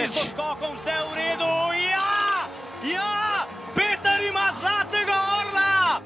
več. Z doskokom vse v redu. Ja! Ja! Peter ima zlatega orla!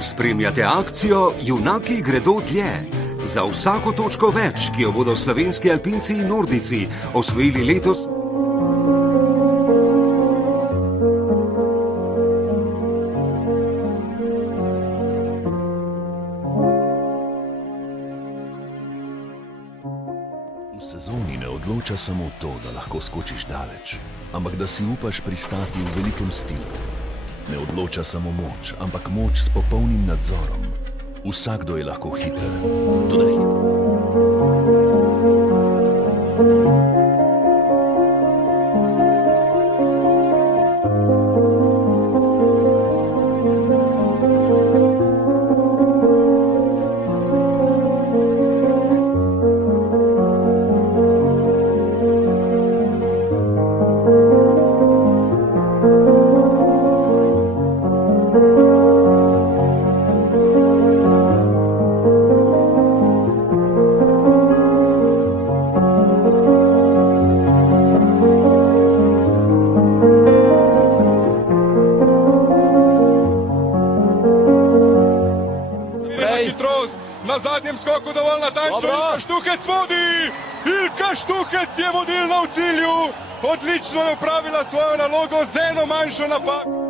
Spremljate akcijo Junaki gredo dlje. Za vsako točko več, ki jo bodo slovenski alpinci in nordijci osvojili letos, V sezoni ne odloča samo to, da lahko skočiš daleč, ampak da si upaš pristati v velikem stilu. Ne odloča samo moč, ampak moč s popolnim nadzorom. Vsakdo je lahko hiter, toda hiter. Na zadnjem skoku dovolj natančno, Ilka Štuhec vodi! Ilka Štuhec je vodilna v cilju! Odlično je opravila svojo nalogo z eno manjšo napako.